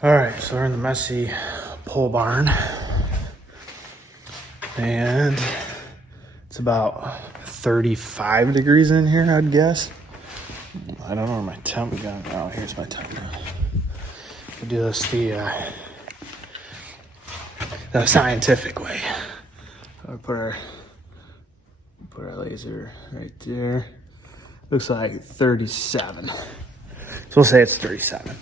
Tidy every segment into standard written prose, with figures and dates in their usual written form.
All right, so we're in the messy pole barn, and it's about 35 degrees in here, I'd guess. I don't know where my temp gun. Oh, here's my temp gun. We do this the scientific way. I'll put our laser right there. Looks like 37. So we'll say it's 37.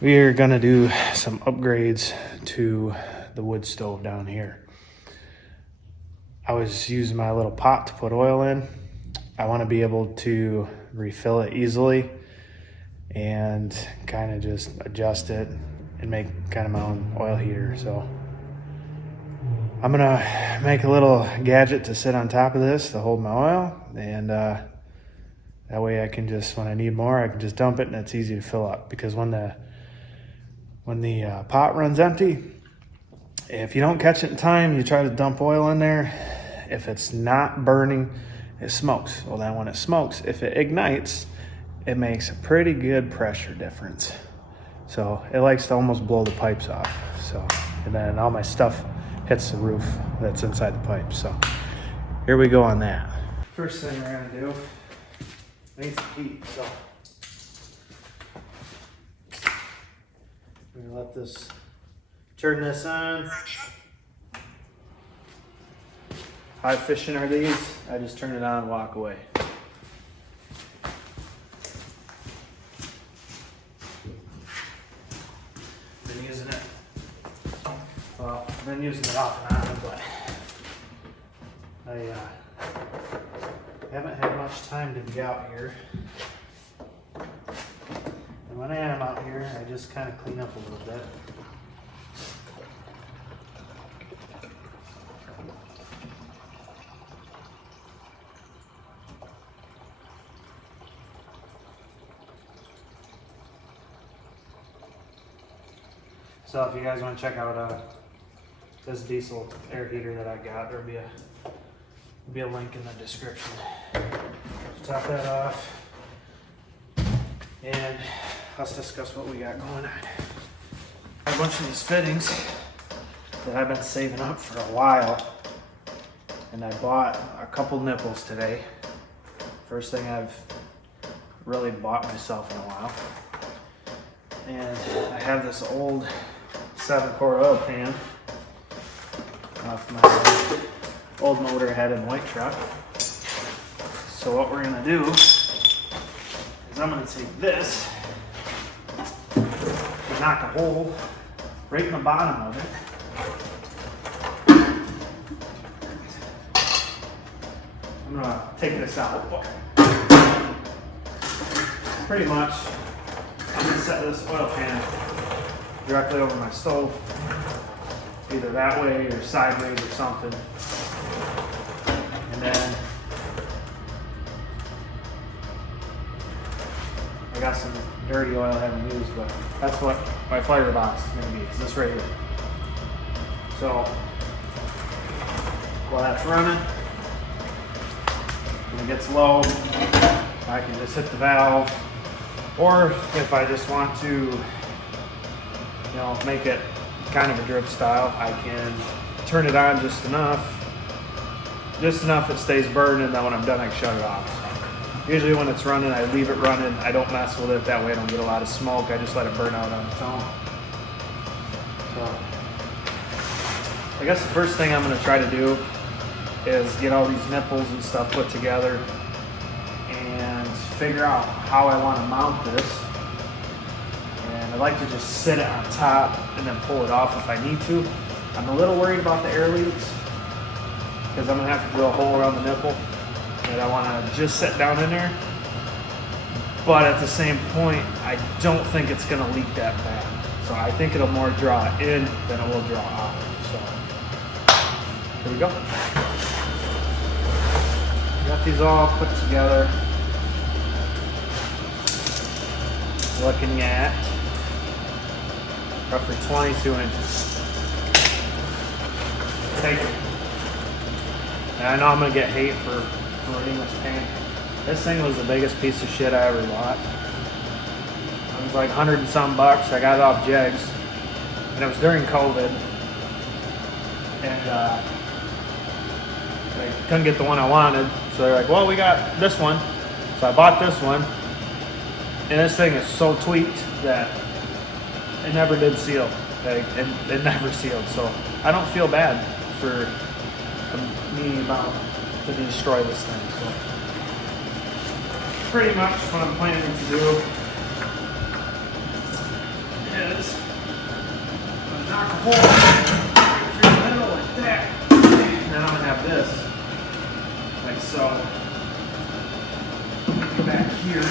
We are gonna do some upgrades to the wood stove down here. I was using my little pot to put oil in. I want to be able to refill it easily and kind of just adjust it and make kind of my own oil heater. So I'm gonna make a little gadget to sit on top of this to hold my oil, and that way I can just, when I need more, I can just dump it and it's easy to fill up. Because when the pot runs empty, if you don't catch it in time, you try to dump oil in there. If it's not burning, it smokes. Well, then when it smokes, if it ignites, it makes a pretty good pressure difference. So it likes to almost blow the pipes off. So, and then all my stuff hits the roof that's inside the pipe. So here we go on that. First thing we're gonna do, needs some heat. So we're gonna let this, turn this on. How efficient are these? I just turn it on and walk away. Been using it, well, I've been using it off and on, but I haven't had much time to be out here. And when I am out here, I just kind of clean up a little bit. So if you guys want to check out this diesel air heater that I got, there'll be a link in the description. Top that off, and let's discuss what we got going on. I have a bunch of these fittings that I've been saving up for a while, and I bought a couple nipples today. First thing I've really bought myself in a while. And I have this old 7-quart oil pan off my old motor I had in white truck. So what we're gonna do is I'm gonna take this and knock a hole right in the bottom of it. I'm gonna take this out. Pretty much, I'm gonna set this oil pan directly over my stove, either that way or sideways or something. And then I got some dirty oil I haven't used, but that's what my firebox is gonna be, is this right here. So while that's running, when it gets low, I can just hit the valve. Or if I just want to, make it kind of a drip style, I can turn it on just enough it stays burning, and then when I'm done I can shut it off. Usually when it's running, I leave it running. I don't mess with it, that way I don't get a lot of smoke. I just let it burn out on its own. So I guess the first thing I'm gonna try to do is get all these nipples and stuff put together and figure out how I want to mount this. And I like to just sit it on top and then pull it off if I need to. I'm a little worried about the air leaks because I'm gonna have to drill a hole around the nipple, and I want to just sit down in there. But at the same point, I don't think it's gonna leak that bad. So I think it'll more draw in than it will draw out. So here we go. Got these all put together. Looking at roughly 22 inches. Take it. And I know I'm gonna get hate for ruining this pan. This thing was the biggest pice of shit I ever bought. I was was like 100 and some bucks. I got it off Jegs, and it was during COVID, and I couldn't get the one I wanted. So they're like, well, we got this one. So I bought this one, and this thing is so tweaked that it never did seal. Like, it never sealed. So I don't feel bad for me about to destroy this thing. So pretty much what I'm planning to do is I'm gonna knock a hole through the middle like that, and then I'm gonna have this like so back here,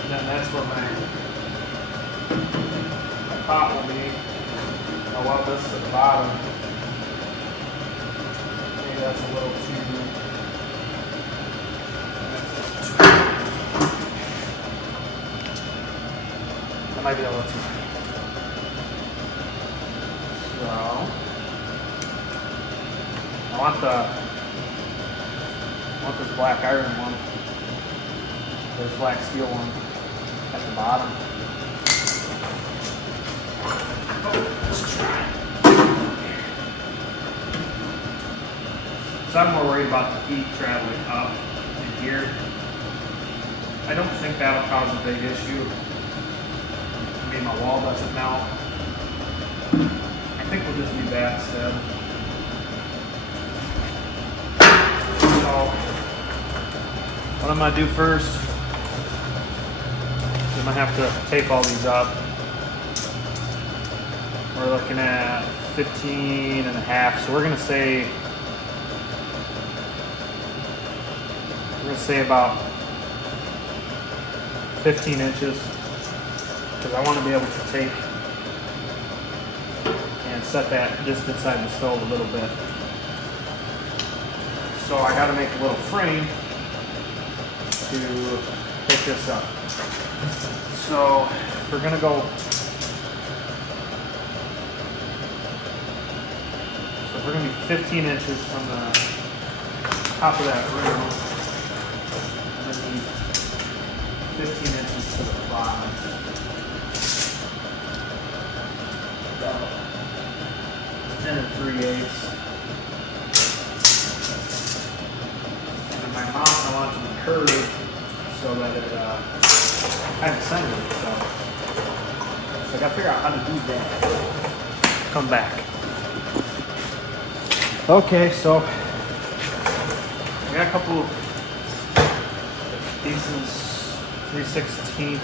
and then that's where my pot will be. I'll weld this to the bottom. Maybe that's a little too. That might be a little too. So I want this black iron one. There's black steel one at the bottom. Let's try it. So I'm more worried about the heat traveling up in here. I don't think that'll cause a big issue. I mean, my wall doesn't melt. I think we'll just leave that instead. So, what I'm gonna do first is I'm gonna have to tape all these up. We're looking at 15 and a half, so we're gonna say about 15 inches, because I want to be able to take and set that just inside the stove a little bit. So I got to make a little frame to pick this up. So we're gonna go. So we're gonna be 15 inches from the top of that rim. 15 inches to the bottom. About 10 3/8. And in my mouth, I want it to be curved so that it kind of centered itself. So I gotta figure out how to do that. Come back. Okay, so I got a couple pieces. 3/16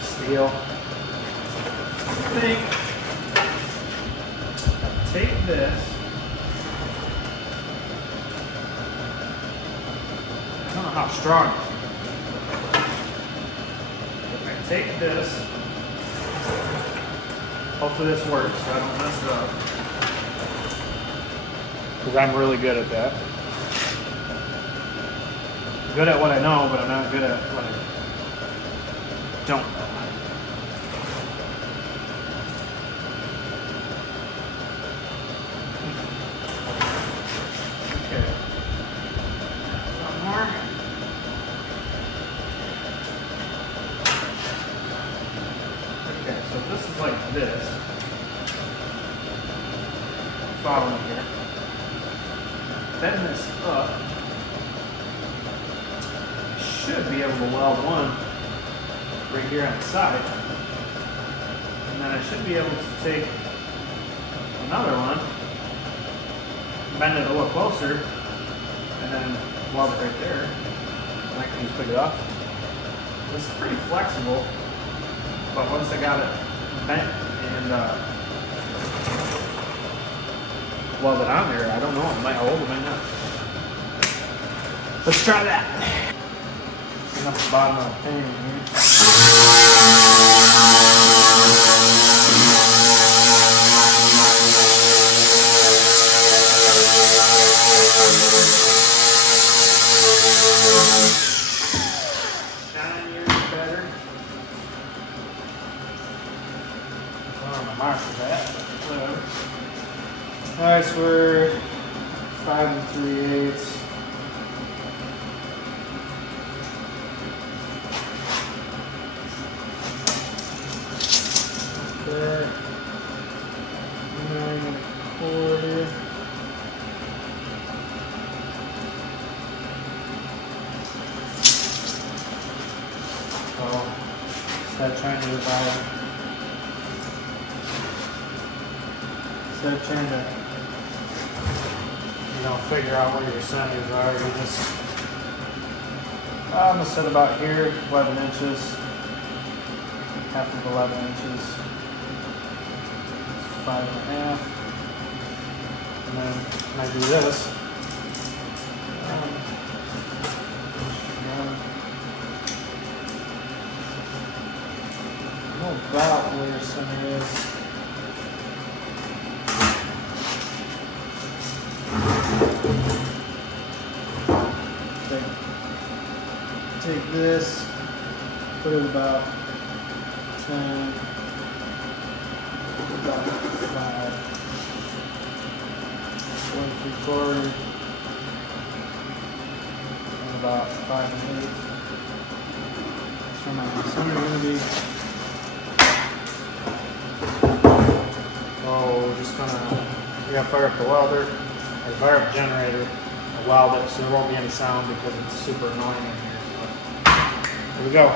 steel. I think I'll take this. I don't know how strong it is. If I take this, hopefully this works so I don't mess it up. Because I'm really good at that. I'm good at what I know, but I'm not good at what I don't know. Okay. One more. Okay, so this is like this. Follow me here. Bend this up. Should be able to weld one right here on the side, and then I should be able to take another one, bend it a little closer, and then weld it right there, and I can just pick it off. This is pretty flexible, but once I got it bent and welded on there, I don't know, it might hold, it might not. Let's try that. Up the bottom of the pan here. Shinier, better. I don't know my mark for that, but whatever. Alright, so we're 5 3/8. there. 9 1/4. So instead of trying to divide, instead of trying to, figure out where your centers are, you just, I'm gonna set about here, 11 inches, half of 11 inches, 5.5, and then when I do this, I know about where your center is. Take this, put it about 10, about 5, 1 3/4, and about 5 1/8. That's where my center is going to be. So we're just gonna, we gotta fire up the welder, or fire up the generator, and weld it so there won't be any sound because it's super annoying in here. Here we go.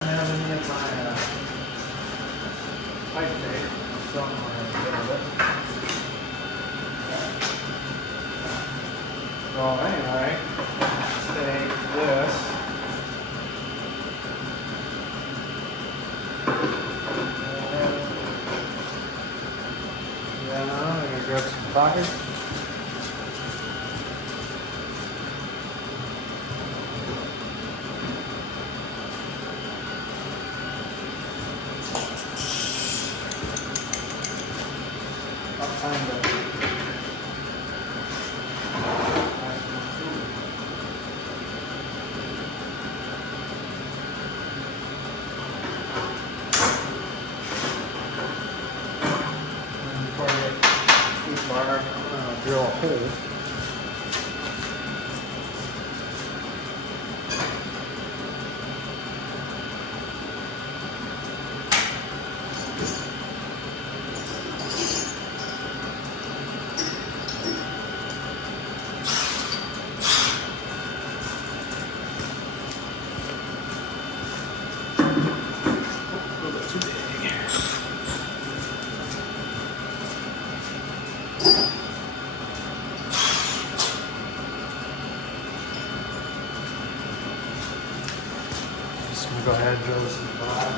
I have any of my pipe tape somewhere in the middle. So anyway, take this. Yeah, I'm gonna grab some pockets. Drill a hole. A little bit too big. Go ahead and drill this in the bottom.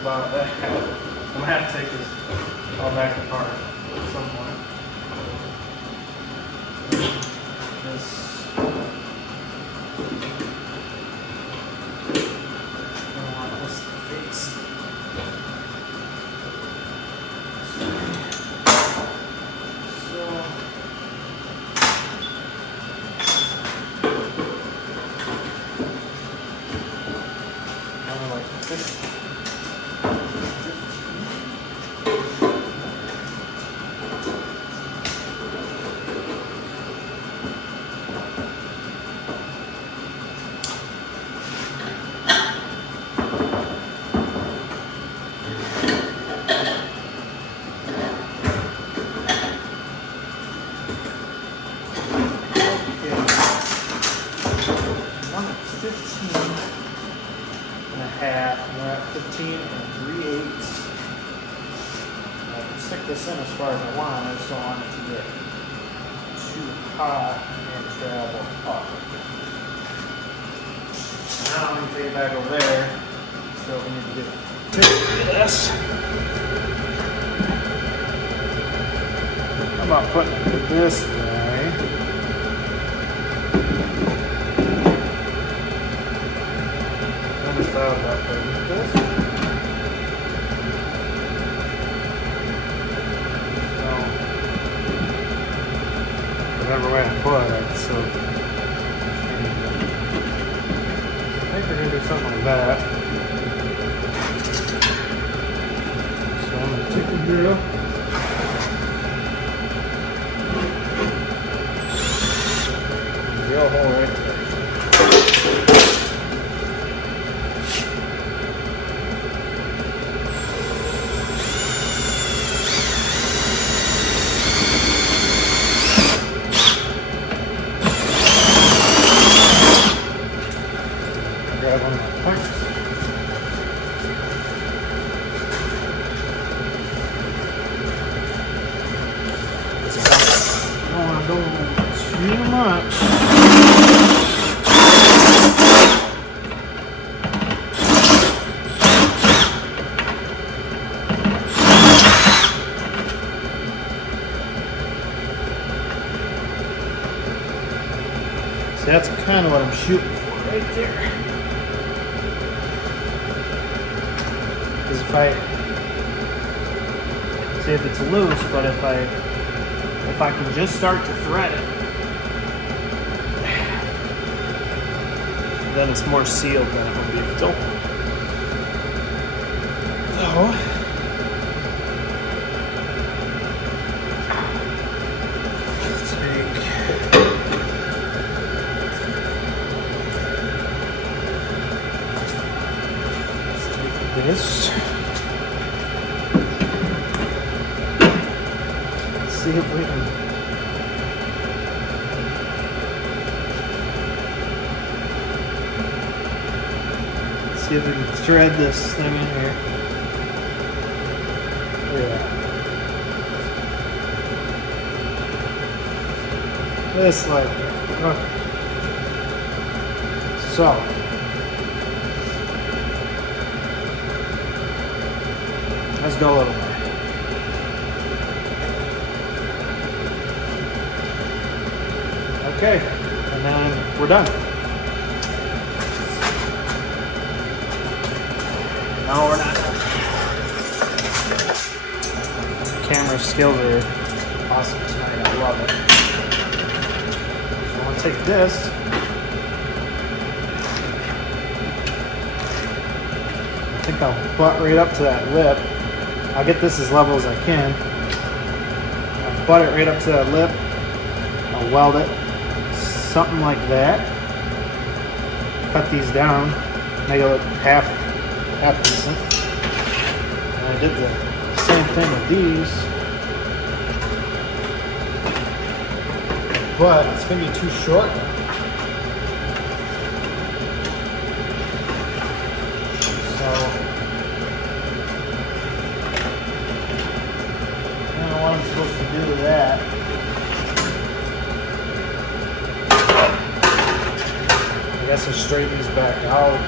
About that. I'm gonna have to take this all back apart at some point. I don't want this to face. So I don't like this. got 15 3/8. I can stick this in as far as I want. I just don't want it to get too hot and travel up. Now I'm going to take it back over there. So we need to get this. How about putting it this way? Never thought about putting this. So, whatever way I put it, so I think we're going to do something like that. So I'm going to take the drill. Drill a hole right there. Grab one of my points. I don't want to go too much. See, that's kind of what I'm shooting for right there. Because if it's loose, but if I can just start to thread it, then it's more sealed than it would be if it's open. So, let's take this. See if we can thread this thing in here. Yeah. This like okay. So let's go a little more. Okay, and then we're done. No, we're not done. Camera skills are awesome tonight. I love it. So I'm gonna take this. I think I'll butt right up to that lip. I'll get this as level as I can. I'll butt it right up to that lip. I'll weld it. Something like that. Cut these down, make it look half decent. And I did the same thing with these, but it's gonna be too short. So I don't know what I'm supposed to do with that. I guess I'll straighten these back out.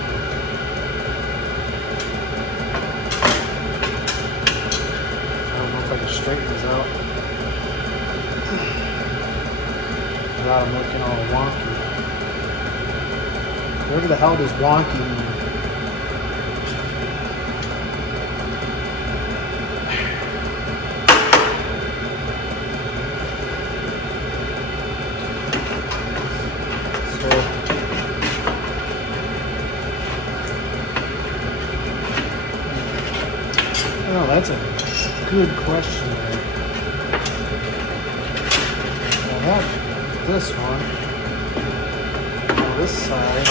I don't know if I can straighten these out without them looking all wonky. Whatever the hell does wonky mean? Oh, that's a good question there. I have this one on this side.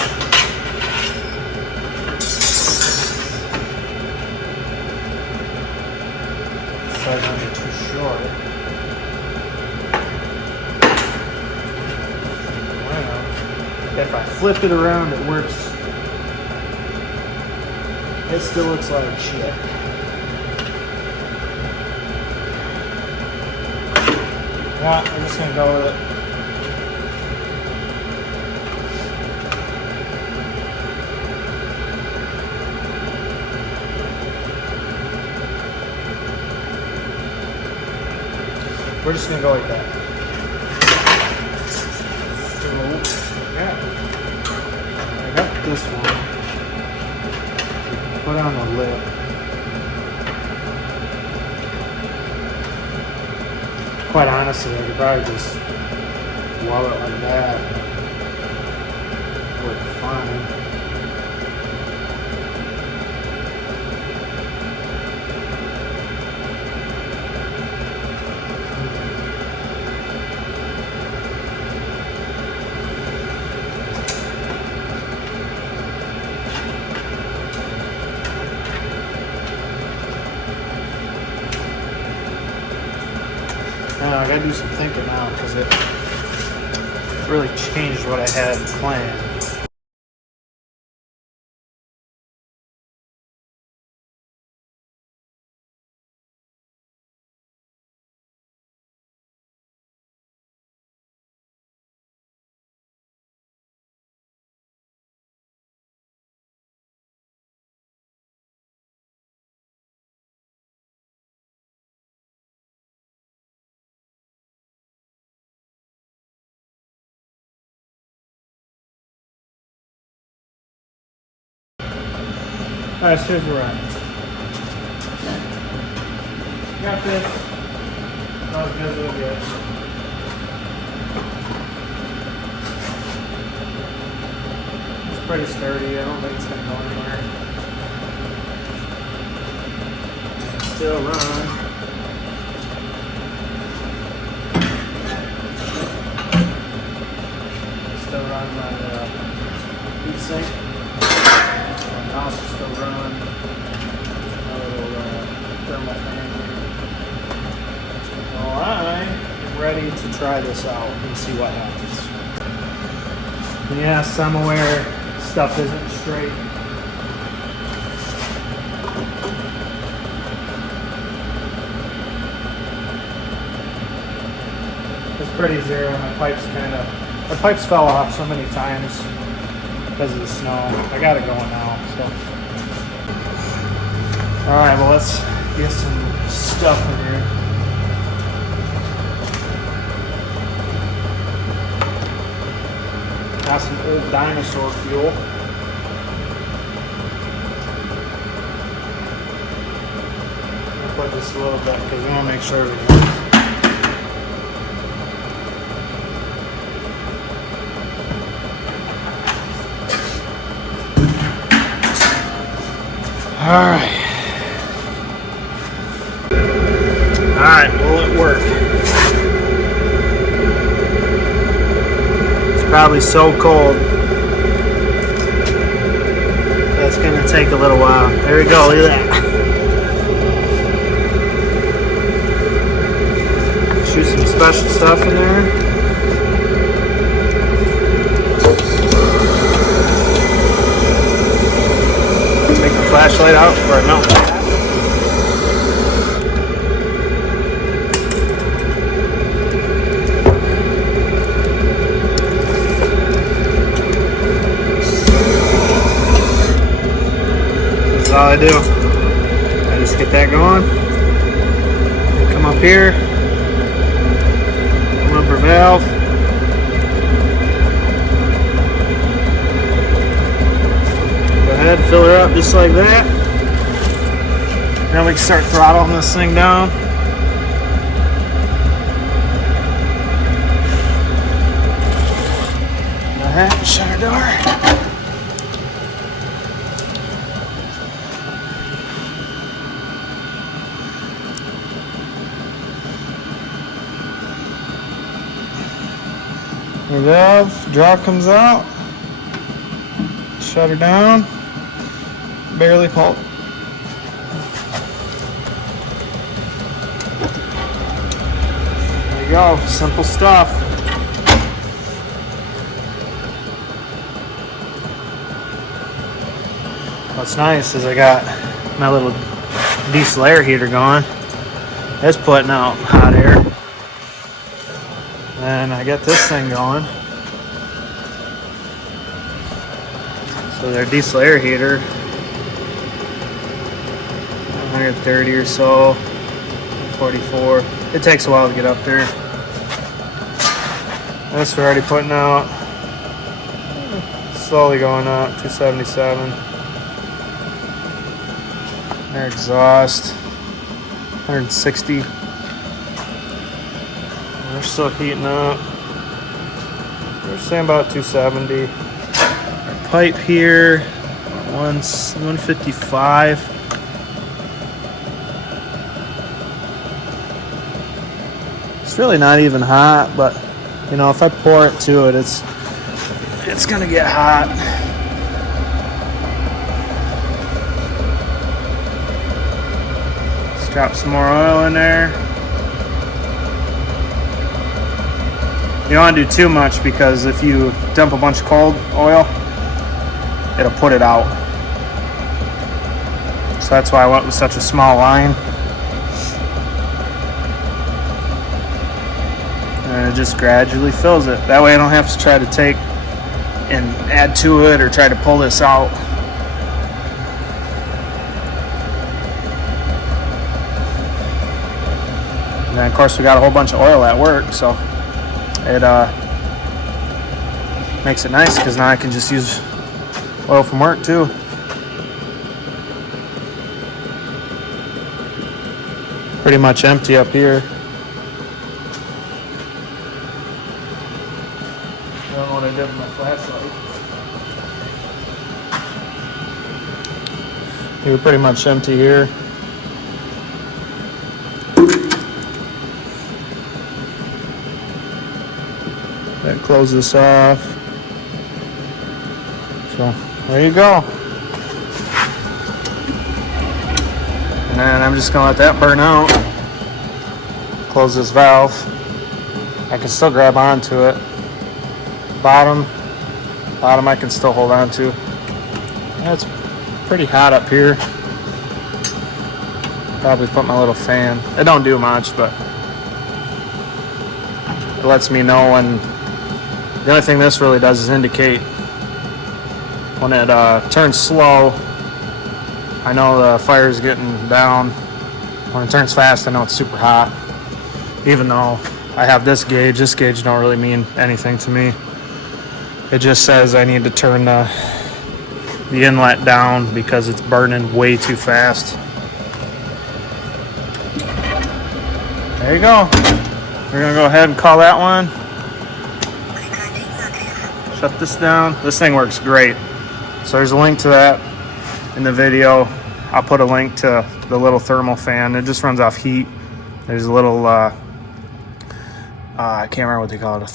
This side might be too short. Well, if I flip it around, it works It still looks like shit. Yeah, I'm just gonna go with it. We're just gonna go like that. So, yeah. I got this one. Put on the lip. Quite honestly, I could probably just wall it like that. Work fine. I gotta do some thinking now because it really changed what I had planned. Alright, so here's where we're at. Got this. Not as good as it'll get. It's pretty sturdy. I don't think it's going to go anywhere. Still run. Still run my heat sink. Also still run a little thermal fan. Well, I am ready to try this out and see what happens. Yes, I'm aware stuff isn't straight. It's pretty zero. My pipes fell off so many times because of the snow. I got it going now, so. Alright, well let's get some stuff in here. Got some old dinosaur fuel. I'll put just a little bit because we want to make sure everything works. Alright. Alright, will it work? It's probably so cold. That's gonna take a little while. There we go, look at that. Shoot some special stuff in there. Take the flashlight out before I melt that. That's all I do. I just get that going. Come up here. Come up her valve. Go ahead, fill her up just like that. Now we can start throttling this thing down. Go ahead, shut her door. The valve, draw comes out. Shut her down. Barely pulp. There you go, simple stuff. What's nice is I got my little diesel air heater going. It's putting out hot air. And I got this thing going. So their diesel air heater, 130 or so, 44. It takes a while to get up there. This we're already putting out. Slowly going up, 277. Their exhaust, 160. They're still heating up. They're saying about 270. Our pipe here, 155. It's really not even hot, but you know, if I pour it to it, it's gonna get hot. Let's drop some more oil in there. You don't want to do too much because if you dump a bunch of cold oil, it'll put it out. So that's why I went with such a small line. And it just gradually fills it. That way I don't have to try to take and add to it or try to pull this out. And then of course we got a whole bunch of oil at work, so it makes it nice because now I can just use oil from work too. Pretty much empty up here. I don't know what I did with my flashlight. We're pretty much empty here. That close this off. So there you go. And then I'm just gonna let that burn out. Close this valve. I can still grab onto it. Bottom I can still hold on to. Yeah, it's pretty hot up here. Probably put my little fan. It don't do much, but it lets me know when. The only thing this really does is indicate when it turns slow. I know the fire's getting down. When it turns fast, I know it's super hot. Even though I have this gauge don't really mean anything to me. It just says I need to turn the inlet down because it's burning way too fast. There you go. We're gonna go ahead and call that one. Shut this down. This thing works great. So there's a link to that in the video. I'll put a link to the little thermal fan. It just runs off heat. There's a little, I can't remember what they call it, a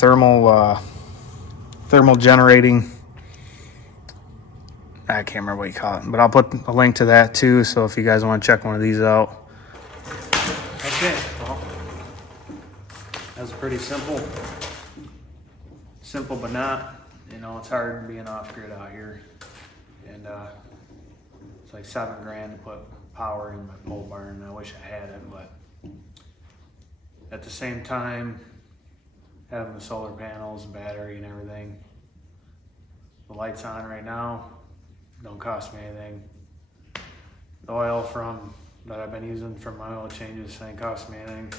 thermal generating. I can't remember what you call it, but I'll put a link to that too. So if you guys want to check one of these out. Okay, well, that's pretty simple but not. You know, it's hard being off grid out here, and it's like $7,000 to put power in my pole barn. I wish I had it, but at the same time, having the solar panels, battery, and everything, the lights on right now don't cost me anything. The oil that I've been using for my oil changes ain't cost me anything.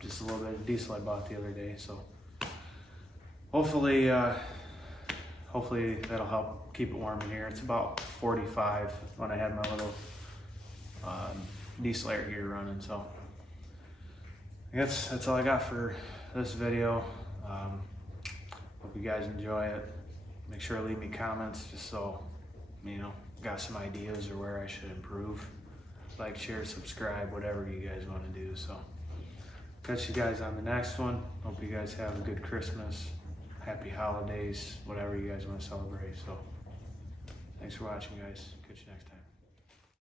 Just a little bit of diesel I bought the other day, so hopefully that'll help keep it warm in here. It's about 45 when I had my little diesel air heater running, so I guess that's all I got for this video. Hope you guys enjoy it. Make sure to leave me comments just so, you know, got some ideas or where I should improve. Like, share, subscribe, whatever you guys want to do. So catch you guys on the next one. Hope you guys have a good Christmas, happy holidays, whatever you guys want to celebrate. So thanks for watching, guys. Catch you next time.